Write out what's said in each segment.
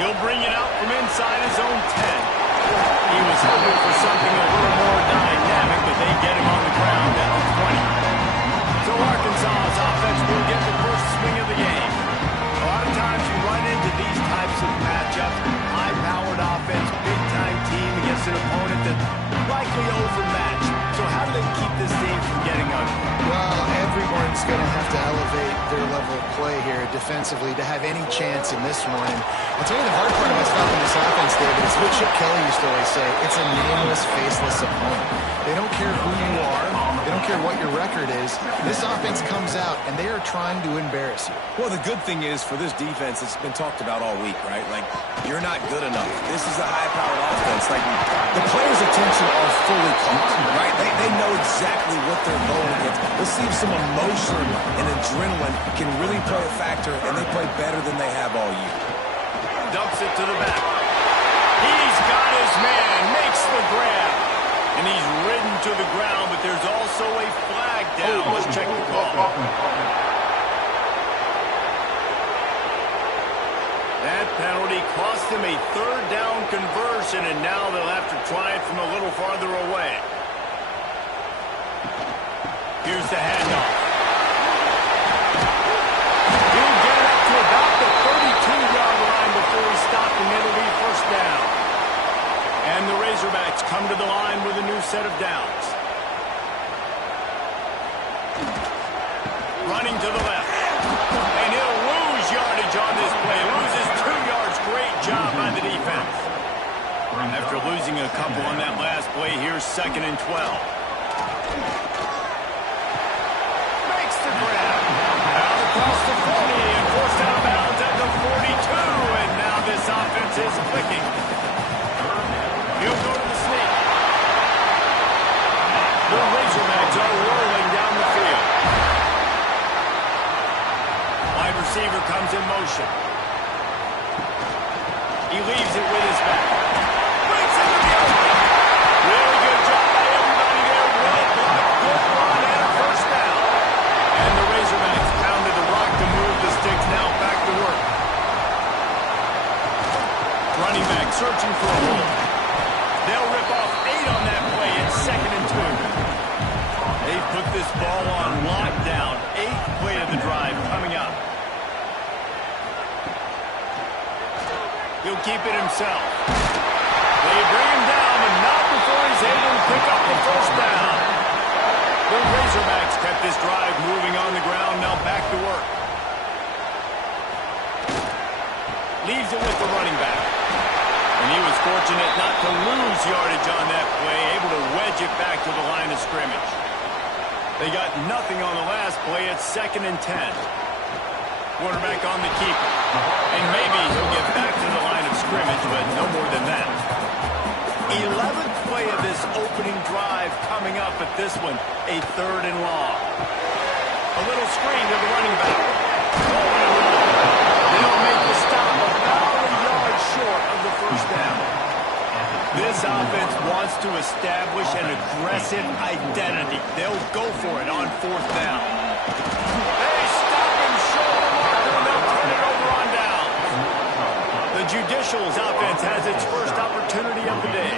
He'll bring it out from inside his own 10. He was hoping for something a little more dynamic, but they get him on the ground at the 20. So Arkansas's offense will get the first swing of the game. A lot of times you run into these types of matchups, high-powered offense, big-time team against an opponent that's likely overmatched. So how do they keep this team from getting ugly? Well, everyone's going to have to elevate their level of play here defensively to have any chance in this one. And I'll tell you the hard part about stopping this offense, David, is what Chip Kelly used to always say. It's a nameless, faceless opponent. They don't care who you are. They don't care what your record is. This offense comes out, and they are trying to embarrass you. Well, the good thing is for this defense, it's been talked about all week, right? Like, you're not good enough. This is a high-powered offense. Like, the players' attention are fully caught, right? They know exactly what they're going against. Let's see if some emotion and adrenaline can really play a factor, and they play better than they have all year. Dumps it to the back. He's got his man, makes the grab. And he's ridden to the ground, but there's also a flag down. Let's check the call. That penalty cost him a third down conversion, and now they'll have to try it from a little farther away. Here's the handoff. He'll get it up to about the 32-yard line before he's stopped, and it'll be first down. And the Razorbacks come to the line with a new set of downs. Running to the left. And he'll lose yardage on this play. Loses 2 yards. Great job by the defense. After losing a couple on that last play, here's 2nd and 12. Makes the grab. Out across the 40 and forced out of bounds at the 42. And now this offense is clicking. He'll go to the sneak. The Razorbacks are rolling down the field. Wide receiver comes in motion. He leaves it with his back. Brings it to the open. Really good job by everybody there. Well blocked, good run, and a first down. And the Razorbacks pounded the rock to move the sticks. Now back to work. Running back searching for a hole. They'll rip off 8 on that play. It's 2nd and 2. They've put this ball on lockdown. 8th play of the drive coming up. He'll keep it himself. They bring him down, and not before he's able to pick up the first down. The Razorbacks kept this drive moving on the ground. Now back to work. Leaves it with the running back. And he was fortunate not to lose yardage on that play, able to wedge it back to the line of scrimmage. They got nothing on the last play. It's 2nd and 10. Quarterback on the keeper. And maybe he'll get back to the line of scrimmage, but no more than that. 11th play of this opening drive coming up, at this one, a 3rd and long. A little screen to the running back. They'll make the stop about a yard short of the first down. This offense wants to establish an aggressive identity. They'll go for it on 4th down. They stop him short of the marker, and they'll turn it over on down. The Judicial's offense has its first opportunity of the day.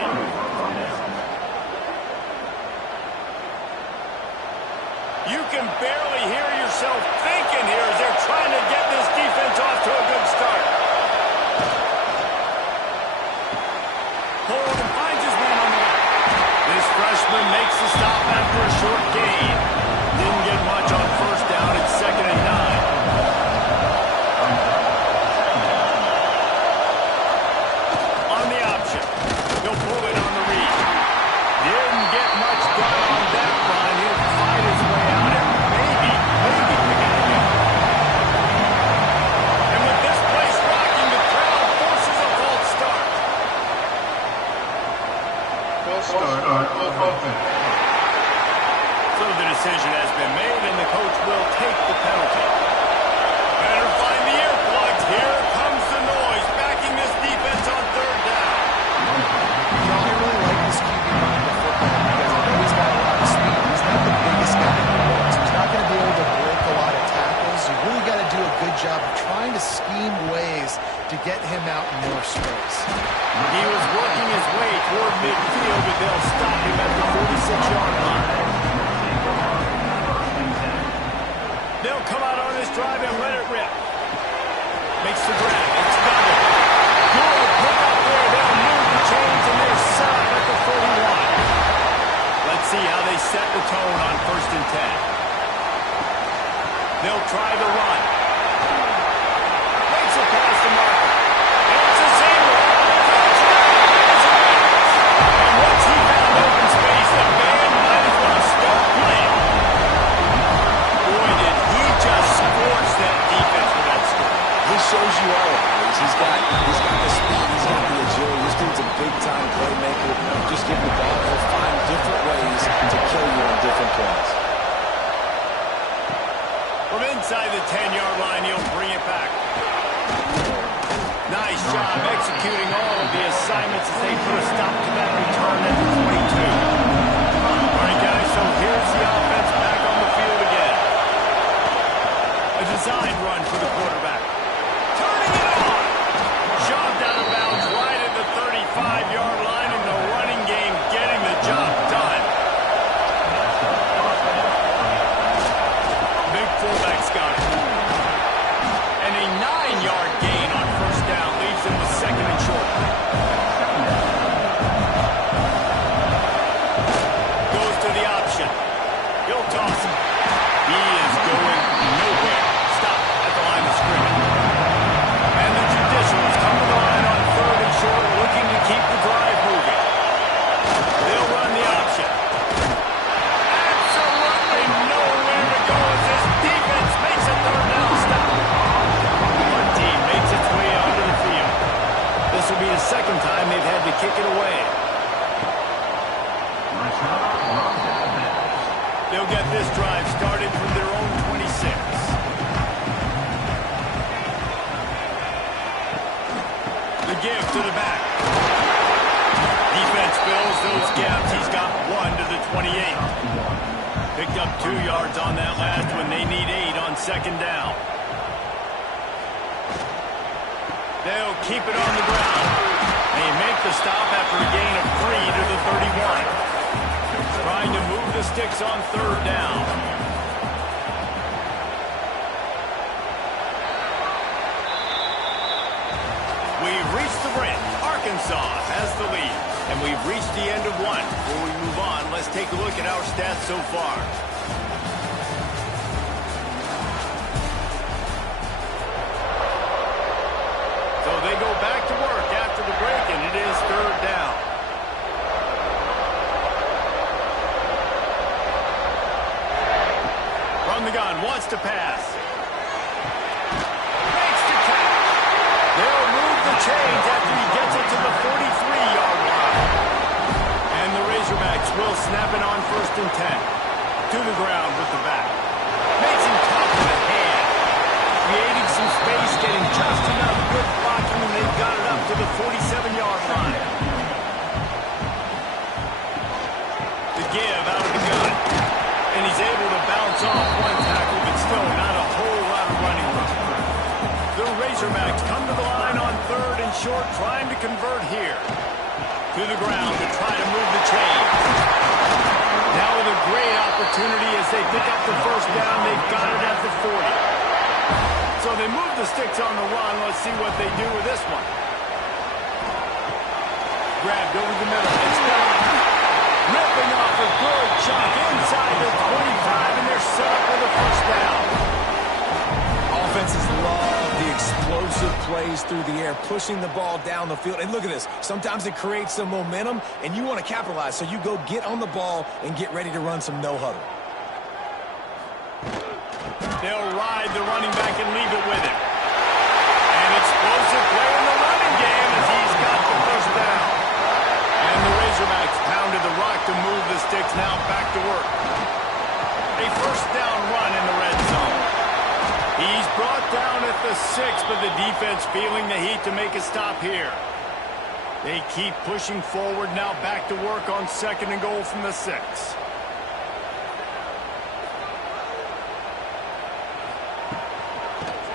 You can barely hear yourself thinking here as they're trying to get this defense off to a good start. Hold and finds his man on the left. This freshman makes the stop after a short gain. Didn't get much on first down. It's 2nd and 9. On the option. He'll pull it on the read. Didn't get much done on that run. He'll fight his way out and maybe pick it again. And with this place rocking, the crowd forces a false start. So the decision has been made, and the coach will take the penalty. Better find the earplugs. Here comes the noise, backing this defense on 3rd down. I really like this QB running the football because I know he's got a lot of speed. He's not the biggest guy in the world, so he's not going to be able to break a lot of tackles. You really got to do a good job of trying to scheme ways to get him out in more space. He was working his way toward midfield, but they'll stop him at the 46-yard line. They'll come out on this drive and let it rip. Makes the grab. It's covered. Good pick up there. They'll move the chains, and they're set up at the 41. Let's see how they set the tone on 1st and 10. They'll try the run. Makes a pass to Mark. It's a single. And once he found open space, the band might as well start playing. Boy, did he just scorch that defense for that score. He shows you all of it. He's got the speed, he's got the agility. This dude's a big-time playmaker. Just give him the ball. He'll find different ways to kill you on different plays. From inside the 10-yard line, he'll bring it back. Nice job executing all of the assignments as they put a stop to that return at the 22. All right, guys, so here's the offense back on the field again. A design run for the quarterback. Turning it on. Shoved out of bounds right at the 35-yard line, and the running game getting the job done. Big fullback's got it. And a 9-yard gain on 1st down leaves him with 2nd and short. Goes to the option. He'll toss him. He is going nowhere. Stop at the line of scrimmage. And the Traditionals come to the line on 3rd and short, looking to keep the drive moving. They'll run the option. Absolutely nowhere to go as this defense makes a 3rd down stop. One team makes its way onto the field. This will be the 2nd time they've had to kick it away. They'll get this drive started from their own 26. The give to the back. Defense fills those gaps. He's got 1 to the 28. Picked up 2 yards on that last one. They need 8 on 2nd down. They'll keep it on the ground. They make the stop after a gain of 3 to the 31. Trying to move the sticks on 3rd down. We've reached the brink. Arkansas has the lead. And we've reached the end of 1. Before we move on, let's take a look at our stats so far. So they go back to work after the break, and it is 3rd down. From the gun, wants to pass. Makes the catch. They'll move the chains after he gets it to the 43-yard line. And the Razorbacks will snap it on 1st and 10. To the ground with the back. Makes him tough with a hand. Creating some space, getting just enough good blocking, and they've got it up to the 47-yard line. The give out of the gun. And he's able to bounce off 1 tackle, but still not a whole lot of running room. The Razorbacks come to the line on 3rd and short, trying to convert here. To the ground to try to move the chains. Now with a great opportunity as they pick up the 1st down, they've got it at the 40. So they move the sticks on the run. Let's see what they do with this one. Grabbed over the middle. It's done. Ripping off a good chunk inside the 25, and they're set up for the 1st down. Offenses love the explosive plays through the air, pushing the ball down the field. And look at this. Sometimes it creates some momentum, and you want to capitalize. So you go get on the ball and get ready to run some no-huddle. They'll ride the running back and leave it with him. An explosive play in the running game as he's got the 1st down. And the Razorbacks pounded the rock to move the sticks, now back to work. A 1st down run in the red zone. He's brought down at the 6, but the defense feeling the heat to make a stop here. They keep pushing forward, now back to work on 2nd and goal from the 6.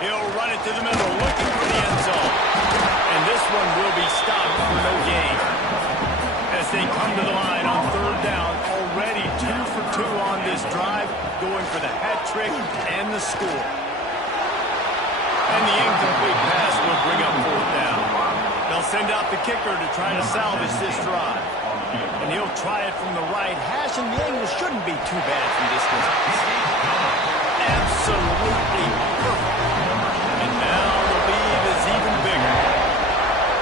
He'll run it to the middle, looking for the end zone. for the hat trick and the score. And the incomplete pass will bring up fourth down. They'll send out the kicker to try to salvage this drive. And he'll try it from the right hash, and the angle shouldn't be too bad from this distance. Absolutely perfect. And now the lead is even bigger.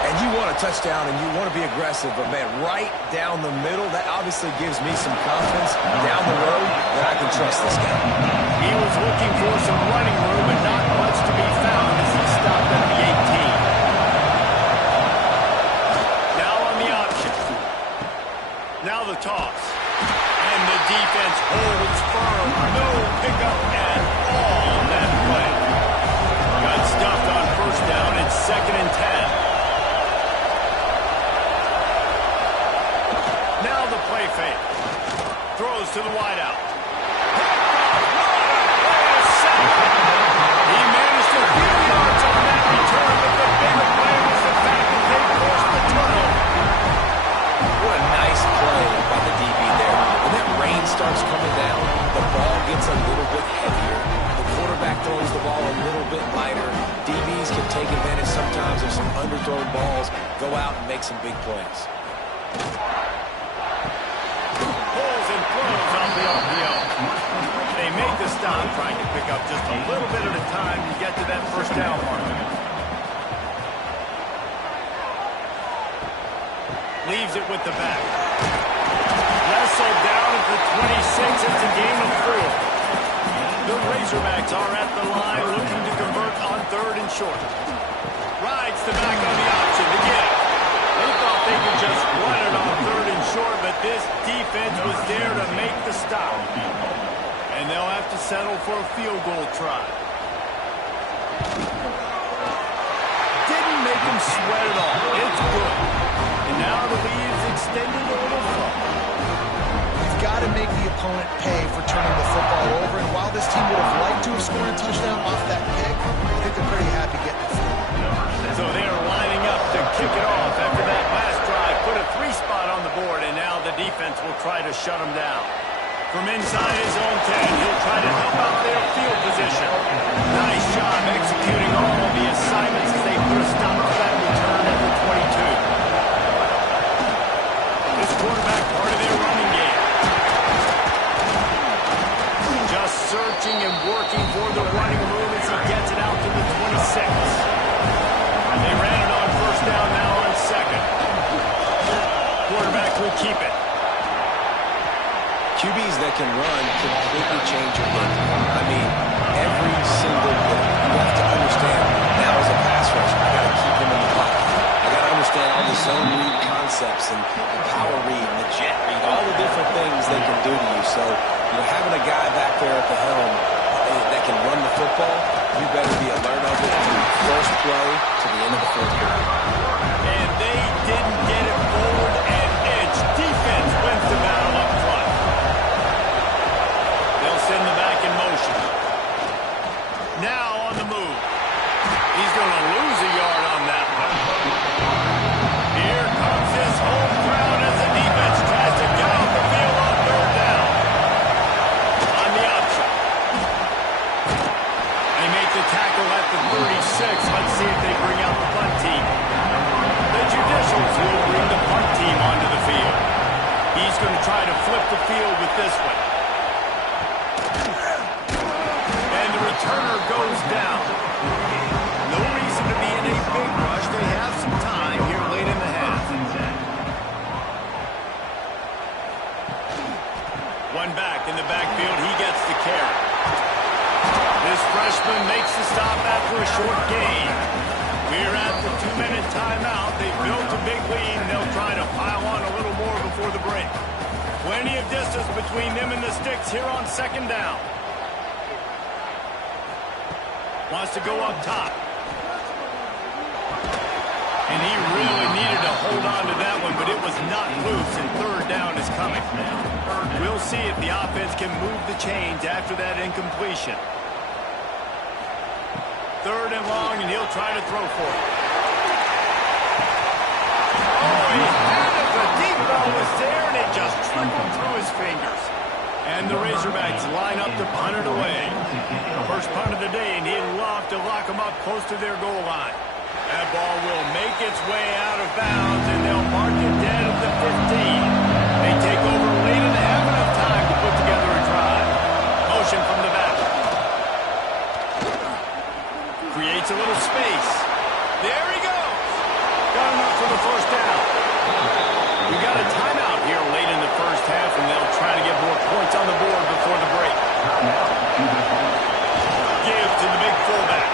And you want a touchdown and you want to be aggressive, but, man, right down the middle, that obviously gives me some confidence down the road that I can trust this guy. He was looking for some running room, but not much to be found as he stopped at the 18. Now on the option. Now the toss. And the defense holds firm. No pickup at all on that play. Got stuffed on first down. It's 2nd and 10. Now the play fake. Throws to the wideout. He managed a few yards on that return, but the bigger play was the fact that they forced the turnover. What a nice play by the DB there. When that rain starts coming down, the ball gets a little bit heavier. The quarterback throws the ball a little bit lighter. DBs can take advantage sometimes of some underthrown balls, go out and make some big plays. Pulls and throws off the RPO. They make the stop, trying to pick up just a little bit at a time to get to that first down mark. Leaves it with the back. Wrestled down at the 26. It's a gain of 4. The Razorbacks are at the line looking to convert on 3rd and short. Rides the back on the option again. They thought they could just run it on 3rd and short, but this defense was there to make the stop. And they'll have to settle for a field goal try. Didn't make him sweat at all. It's good. And now the lead is extended a little further. You've got to make the opponent pay for turning the football over. And while this team would have liked to have scored a touchdown off that pick, I think they're pretty happy getting the field. So they are lining up to kick it off after that last drive. Put a 3 spot on the board, and now the defense will try to shut them down. From inside his own 10, he'll try to help out their field position. Nice job executing all the assignments as they put a stop to that return at the 22. This quarterback part of their running game. Just searching and working for the running room as he gets it out to the 26. They ran it on first down, now on 2nd. Quarterback will keep it. QBs that can run completely change your game. I mean, every single bit. You have to understand, now as a pass rusher, I got to keep him in the pocket. I got to understand all the zone read concepts and the power read and the jet read, all the different things they can do to you. So, having a guy back there at the helm that can run the football, you better be alert of it from the first play to the end of the 4th quarter. And they didn't get it forward and edge. Defense wins the battle up front. They'll send the back in motion. Now on the move. He's going to lose a yard on that one. Here comes his home crowd as the defense tries to get off the field on 3rd down. On the option. They make the tackle at the 36. Let's see if they bring out the punt team. The Judicials will bring the punt team onto the field. He's going to try to flip the field with this one. And the returner goes down. No reason to be in a big rush. They have some time here late in the half. One back in the backfield. He gets the carry. This freshman makes the stop after a short gain. We're at the 2-minute timeout. They built a big lead, and they'll try to pile on a little more before the break. Plenty of distance between them and the sticks here on 2nd down. Wants to go up top. And he really needed to hold on to that one, but it was not loose, and 3rd down is coming. We'll see if the offense can move the chains after that incompletion. 3rd and long, and he'll try to throw for it. Oh, he had it. The deep ball was there, and it just trickled through his fingers. And the Razorbacks line up to punt it away. First punt of the day, and he'd love to lock them up close to their goal line. That ball will make its way out of bounds, and they'll mark it dead at the 15. They take over late in the half, enough time to put together a drive. Motion from the back. Creates a little space. There he goes. Got enough for the first down. We got a timeout here late in the first half, and they'll try to get more points on the board before the break. Give to the big fullback.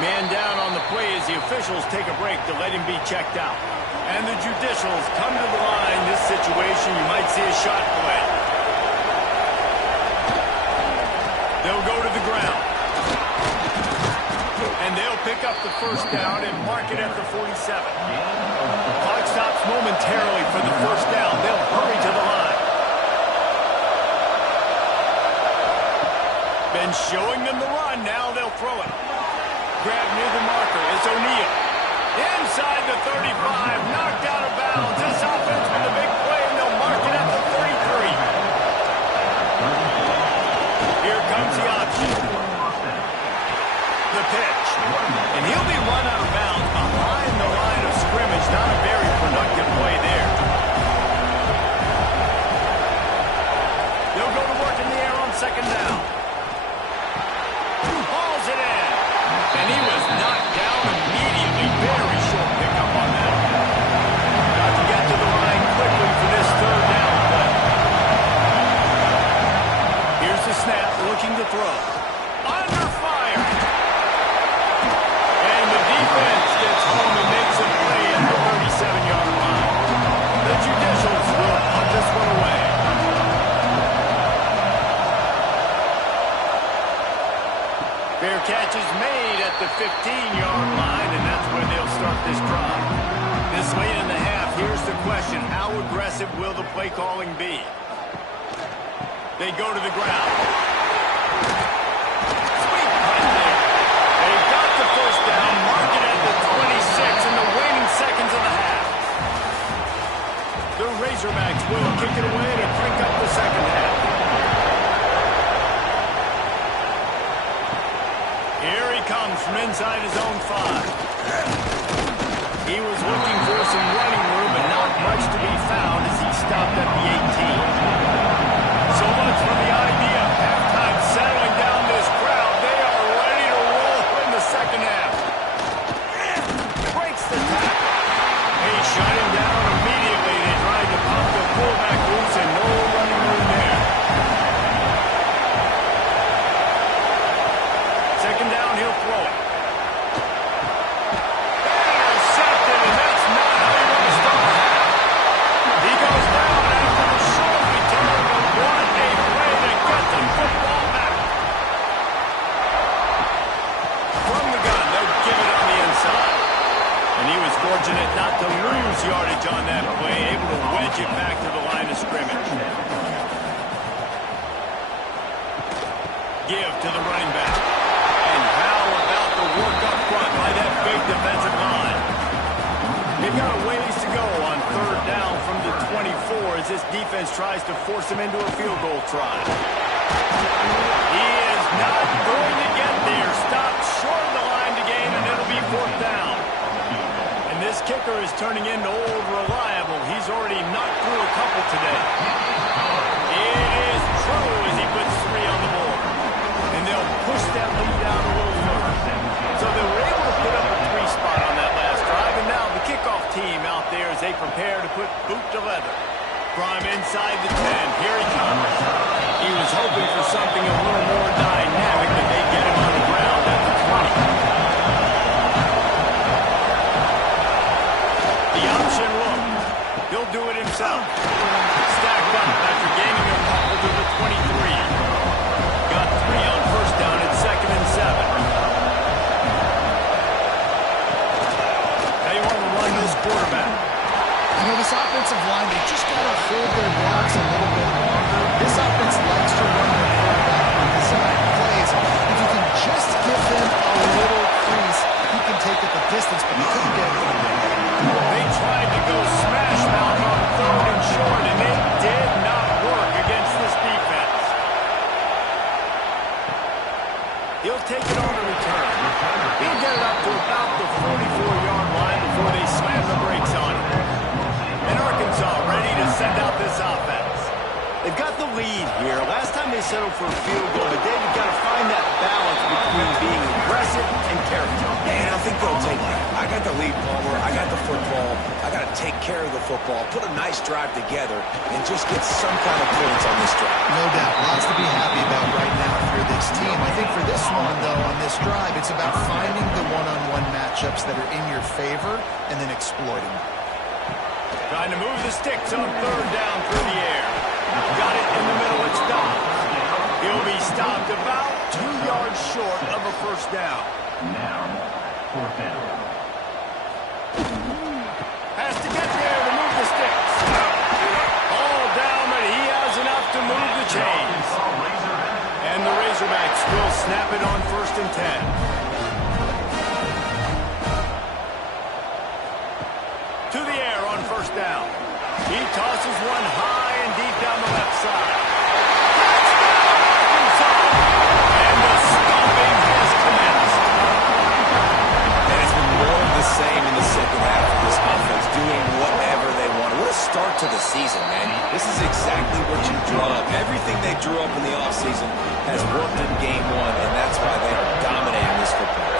Man down on the play as the officials take a break to let him be checked out. And the judicials come to the line. This situation, you might see a shot play. They'll go to the ground. And they'll pick up the first down and mark it at the 47. Clock stops momentarily for the first down. They'll hurry to the line. Been showing them the run. Now they'll throw it. Grab near the marker. It's O'Neal. Inside the 35. Knocked out of bounds. This offense with a big play, and they'll mark it at the 33. Here comes the option. The pitch. And he'll be run out of bounds behind the line of scrimmage. Not a very productive play there. They'll go to work in the air on second down. Hauls it in. And he was knocked down immediately. Very short pickup on that. Got to get to the line quickly for this third down play. Here's the snap, looking to throw. Under fire. And the defense gets home and makes a play at the 37-yard line. The judicials will punt this one away. Fair catch is made at the 15-yard line, and that's where they'll start this drive. This late in the half, here's the question. How aggressive will the play calling be? They go to the ground. Sweet punt there. They got the first down, mark it at the 26 in the waning seconds of the half. The Razorbacks will kick it away to crank up the second half. Here he comes from inside his own 5. He was looking for some running room, but not much to be found as he stopped at the 18. So much for the idea of halftime settling down this crowd. They are ready to roll in the second half. Breaks the tackle. He shut him down immediately. They tried to pump the fullback loose, and no running room there. Second down, he'll throw it. Intercepted, and that's not how you want to start a half. He goes down after the short return, but what a play to get the football back. From the gun, they'll give it on the inside. And he was fortunate not to lose yardage on that play, able to wedge it back to the line of scrimmage. Give to the running back. And how about the work up front by that big defensive line? They've got a ways to go on third down from the 24 as this defense tries to force him into a field goal try. He is not going to get there. Stopped short of the line to gain, and it'll be fourth down. And this kicker is turning into old reliable. He's already knocked through a couple today. It is true as he puts 3 on the board. And they'll push that lead down a little further. So they were able to put up a 3 spot on that last drive, and now the kickoff team out there as they prepare to put boot to leather. From inside the 10, here he comes. He was hoping for something a little more dynamic, but they get him on the ground at the 20. The option look. He'll do it himself. Stacked up after gaining a couple to the 23. Got 3 on first down at 2nd and 7. How you want to run this quarterback? You know, this offensive line, they just got to hold their blocks a little bit longer. This offense likes to run their quarterback on design plays. If you can just give them a little crease, he can take it the distance, but he couldn't get it. They tried to go smash mouth on 3rd and short, and they did. take it on the return. He'll get it up to about the 44-yard line before they slam the brakes on it. And Arkansas ready to send out this offense. They've got the lead here. Last time they settled for a field goal, but David got to find that balance between being aggressive and character. And I think they'll take that. I got the lead, Palmer. I got the football. I got to take care of the football, put a nice drive together, and just get some kind of points on this drive. No doubt. Lots to be happy about right now if you're this team. I think for this one, though, on this drive, it's about finding the one-on-one matchups that are in your favor and then exploiting them. Trying to move the sticks on third down through the air. Got it in the middle and stopped. He'll be stopped about 2 yards short of a first down. Now, fourth down. Has to get there to move the sticks. All down, but he has enough to move the chains. And the Razorbacks will snap it on 1st and 10. To the air on 1st down. He tosses one high and deep down the left side. Touchdown, Arkansas! And the stomping has commenced. And it's been more of the same in the second half of this offense, doing whatever they want. What a start to the season, man. This is exactly what you drew up. Everything they drew up in the offseason has worked in game one, and that's why they are dominating this football.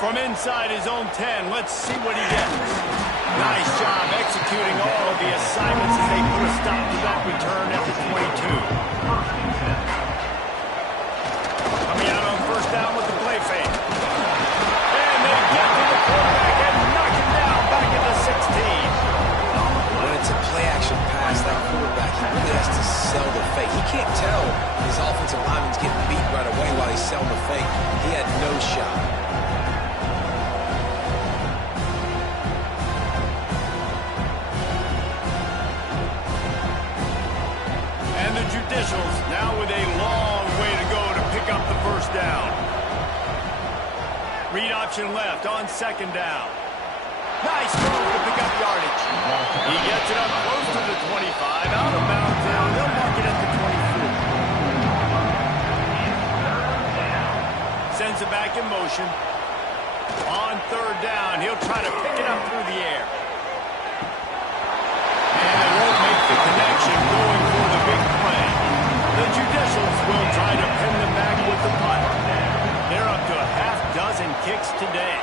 From inside his own 10, let's see what he gets. Nice job executing all of the assignments as they put a stop to that return at the 22. Coming out on 1st down with the play fake. And they get to the quarterback and knock him down back at the 16. When it's a play-action pass, that quarterback, he really has to sell the fake. He can't tell his offensive lineman's getting beat right away while he's selling the fake. He had no shot. Now with a long way to go to pick up the first down. Read option left on 2nd down. Nice move to pick up yardage. He gets it up close to the 25, out of bounds, and they'll mark it at the 24. Sends it back in motion. On 3rd down, he'll try to pick it up through the air. And they won't make the connection going for the big play. The Judicials will try to pin them back with the punt. They're up to a half-dozen kicks today.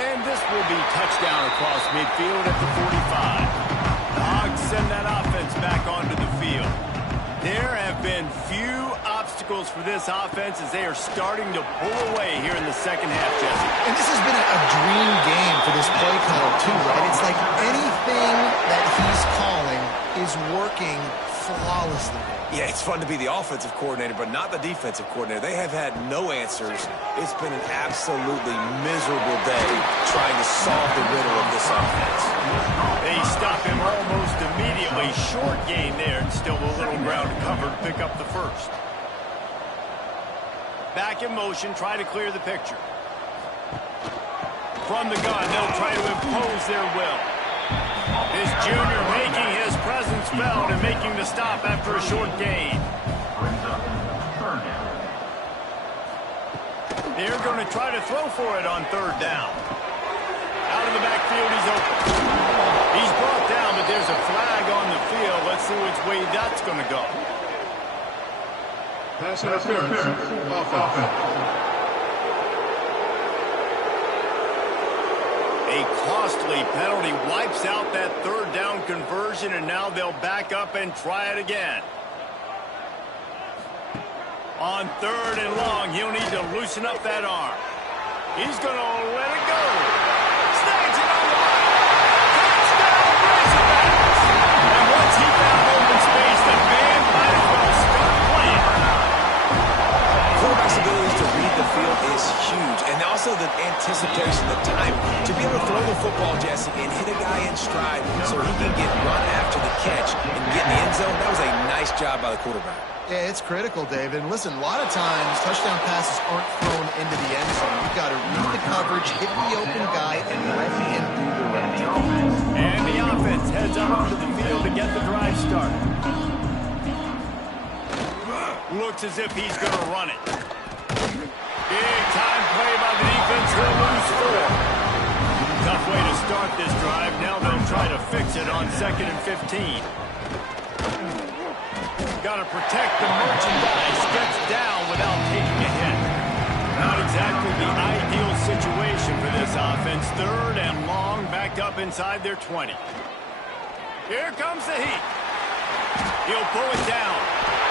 And this will be touchdown across midfield at the 45. The Hogs send that offense back onto the field. There have been few obstacles for this offense as they are starting to pull away here in the second half, Jesse. And this has been a dream game for this play caller, too, right? It's like anything that he's calling is working flawlessly. Yeah, it's fun to be the offensive coordinator, but not the defensive coordinator. They have had no answers. It's been an absolutely miserable day trying to solve the riddle of this offense. They stop him almost immediately. Short gain there, and still a little ground to cover to pick up the first. Back in motion, try to clear the picture. From the gun, they'll try to impose their will. This junior making his presence felt and making the stop after a short gain. They're going to try to throw for it on 3rd down. Out of the backfield, he's open. He's brought down, but there's a flag on the field. Let's see which way that's going to go. Pass interference. Offense. A costly penalty wipes out that 3rd down conversion, and now they'll back up and try it again. On 3rd and long, he'll need to loosen up that arm. He's going to let it go. Snags it on the line. Touchdown, Razorbacks! And once he found open space, the band might as well start playing. Quarterback's ability to read the field is huge, and also the anticipation, the time to be able to throw the football, Jesse, and hit a guy in stride so he can get run after the catch and get in the end zone. That was a nice job by the quarterback. Yeah, it's critical, David. And listen, a lot of times touchdown passes aren't thrown into the end zone. You've got to read the coverage, hit the open guy, and let him do the rest. And the offense heads out onto the field to get the drive started. Looks as if he's going to run it. Big time play by the defense. He'll lose 4. Tough way to start this drive. Now they'll try to fix it on 2nd and 15. Got to protect the merchandise. Gets down without taking a hit. Not exactly the ideal situation for this offense. 3rd and long, backed up inside their 20. Here comes the heat. He'll pull it down.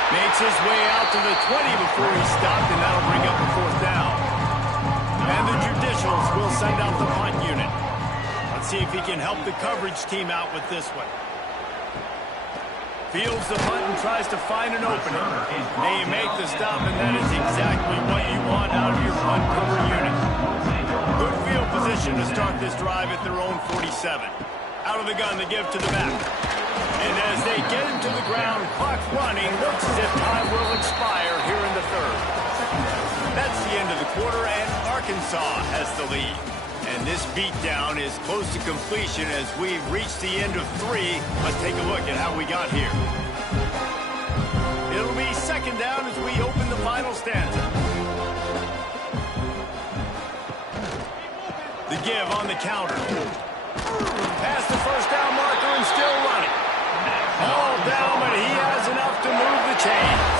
Makes his way out to the 20 before he's stopped, and that'll bring up the 4th down. And the Judicials will send out the punt unit. Let's see if he can help the coverage team out with this one. Fields the punt and tries to find an opening. They make the stop, and that is exactly what you want out of your punt cover unit. Good field position to start this drive at their own 47. Out of the gun, they give to the back. And as they get him to the ground, clock running, looks as if time will expire here in the 3rd. That's the end of the quarter, and Arkansas has the lead. And this beatdown is close to completion as we've reached the end of 3. Let's take a look at how we got here. It'll be 2nd down as we open the final stanza. The give on the counter. Past the 1st down marker and still running. All down, but he has enough to move the chains.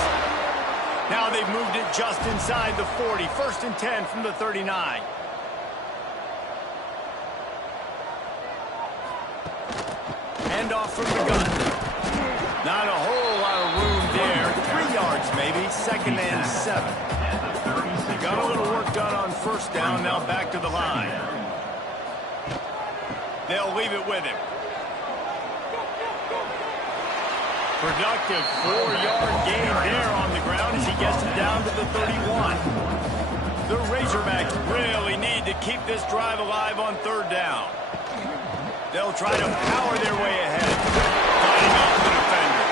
Now they've moved it just inside the 40. 1st and 10 from the 39. Hand off from the gun. Not a whole lot of room there. 3 yards maybe. 2nd and 7. Got a little work done on 1st down. Now back to the line. They'll leave it with him. Productive 4-yard gain there on the ground as he gets it down to the 31. The Razorbacks really need to keep this drive alive on 3rd down. They'll try to power their way ahead. Fighting off the defender.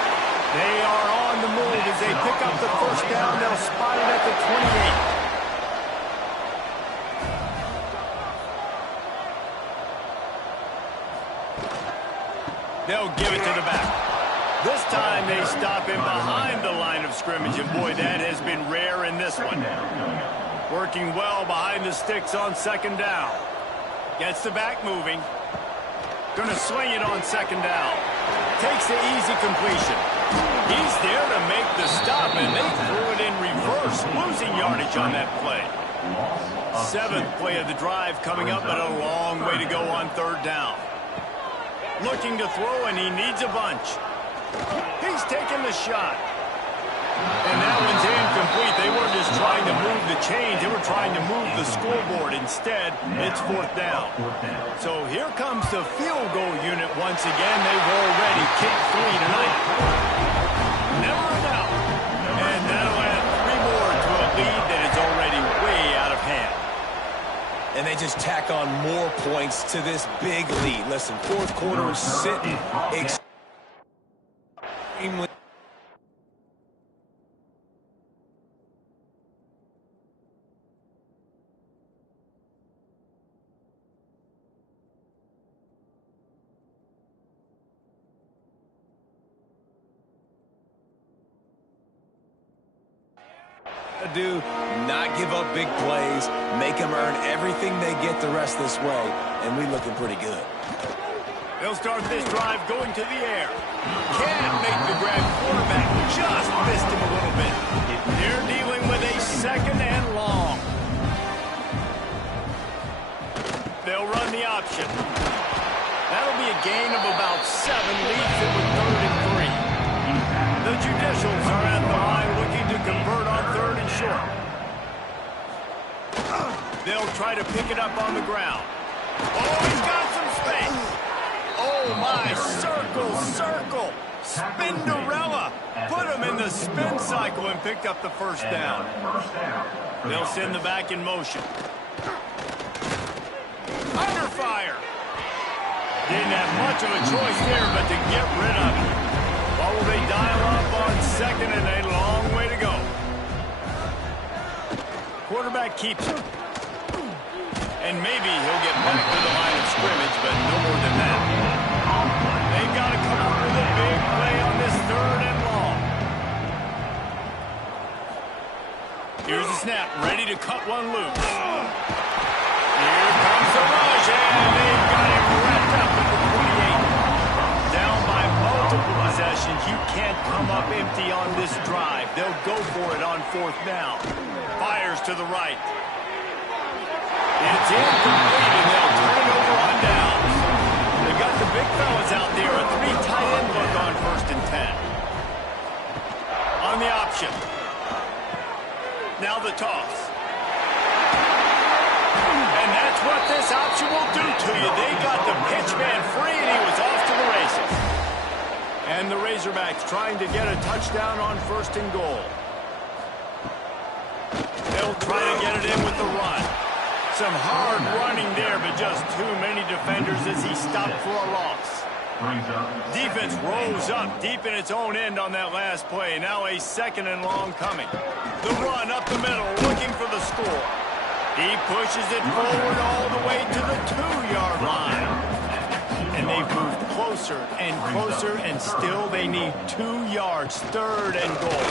They are on the move as they pick up the 1st down. They'll spot it at the 28. They'll give it to the back. This time they stop him behind the line of scrimmage, and boy, that has been rare in this one. Working well behind the sticks on 2nd down. Gets the back moving. Going to swing it on 2nd down. Takes the easy completion. He's there to make the stop, and they threw it in reverse, losing yardage on that play. 7th play of the drive coming up, but a long way to go on 3rd down. Looking to throw, and he needs a bunch. He's taking the shot. And that one's incomplete. They weren't just trying to move the chains. They were trying to move the scoreboard. Instead, it's 4th down. So here comes the field goal unit once again. They've already kicked 3 tonight. Never enough. And that'll add 3 more to a lead that is already way out of hand. And they just tack on more points to this big lead. Listen, 4th quarter is sitting extremely. Do not give up big plays, make them earn everything they get the rest this way, and we're looking pretty good. They'll start this drive going to the air. Can't make the grab. Quarterback just missed him a little bit. They're dealing with a 2nd and long. They'll run the option. That'll be a gain of about 7, leaves it with 3rd and 3. The Judicials are at the line looking to convert on 3rd and short. They'll try to pick it up on the ground. Oh, he's got some space. Oh, my, circle. Spinderella. Put him in the spin cycle and picked up the 1st down. They'll send the back in motion. Under fire. Didn't have much of a choice there but to get rid of it. What will they dial up on 2nd and a long way to go? Quarterback keeps it. And maybe he'll get back to the line of scrimmage, but no more than that. snap, ready to cut one loose. Here comes the rush, and they've got him wrapped up at the 28. Down by multiple possessions, you can't come up empty on this drive. They'll go for it on 4th down. Fires to the right. It's incomplete, and they'll turn it over on downs. They've got the big fellas out there, a 3 tight end look on 1st and 10. On the option. Now the toss. And that's what this option will do to you. They got the pitch man free, and he was off to the races. And the Razorbacks trying to get a touchdown on 1st and goal. They'll try to get it in with the run. Some hard running there, but just too many defenders as he stopped for a loss. Defense rolls up deep in its own end on that last play. Now a 2nd and long coming. The run up the middle, looking for the score. He pushes it forward all the way to the 2-yard line. And they've moved closer and closer, and still they need 2 yards, 3rd and goal.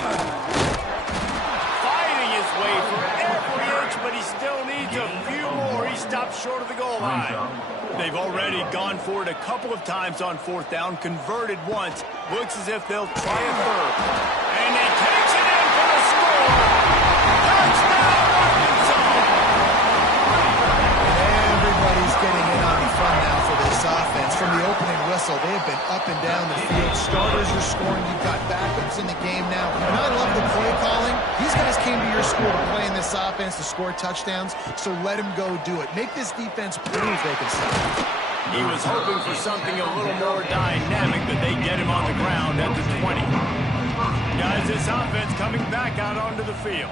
Fighting his way for every inch, but he still needs a few more. He stops short of the goal line. They've already gone for it a couple of times on 4th down, converted once. Looks as if they'll try a 3rd. And he takes it in for the score. Touchdown, Arkansas! Everybody's getting in on the fun now for this offense. From the opening whistle, they have been up and down the field. Starters are scoring. You've got backups in the game now. And I love the play calling. These guys came to your school to play in this offense to score touchdowns, so let them go do it. Make this defense prove they can stop. He was hoping for something a little more dynamic, but they get him on the ground at the 20. Guys, this offense coming back out onto the field.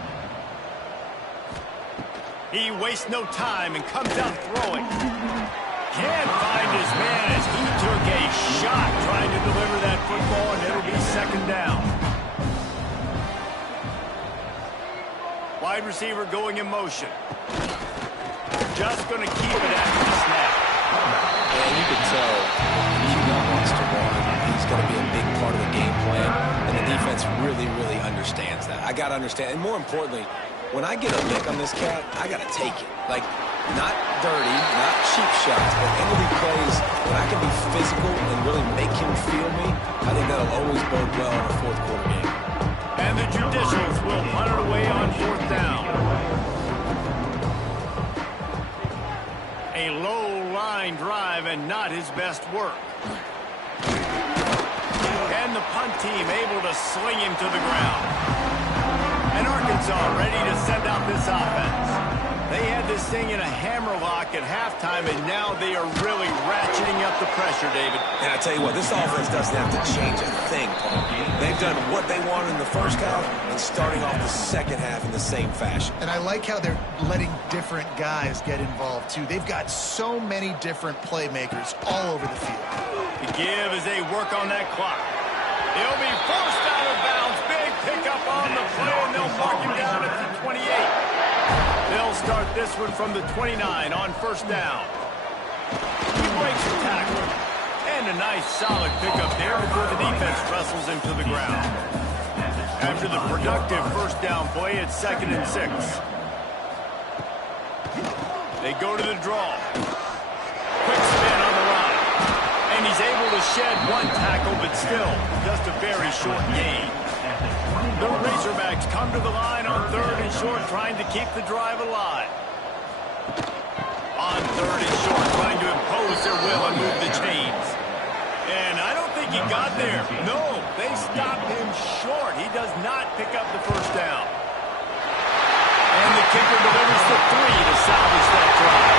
He wastes no time and comes out throwing. Can't find his man as he took a shot trying to deliver that football, and it'll be 2nd down. Wide receiver going in motion. Just going to keep it after the snap. And you can tell Q1 wants to run. He's going to be a big part of the game plan, and the defense really, really understands that. I got to understand, and more importantly, when I get a lick on this cat, I got to take it. Like, not dirty, not cheap shots, but end of the plays, when I can be physical and really make him feel me, I think that'll always bode well in a 4th quarter game. And the Judicials will punt it away on 4th down. A low-line drive and not his best work. And the punt team able to sling him to the ground. And Arkansas ready to send out this offense. They had this thing in a hammerlock at halftime, and now they are really ratcheting up the pressure, David. And I tell you what, this offense doesn't have to change a thing, Paul. They've done what they wanted in the 1st half and starting off the 2nd half in the same fashion. And I like how they're letting different guys get involved, too. They've got so many different playmakers all over the field. To give as they work on that clock. He'll be forced out of bounds. Big pickup on the play, and they'll mark him down at the 28. They'll start this one from the 29 on 1st down. He breaks the tackle. And a nice solid pickup there before the defense wrestles him to the ground. After the productive 1st down play, it's 2nd and 6. They go to the draw. Quick spin on the run. And he's able to shed one tackle, but still just a very short gain. The Razorbacks come to the line on 3rd and short, trying to keep the drive alive. On 3rd and short, trying to impose their will and move the chains. And I don't think he got there. No, they stopped him short. He does not pick up the 1st down. And the kicker delivers the 3 to salvage that drive.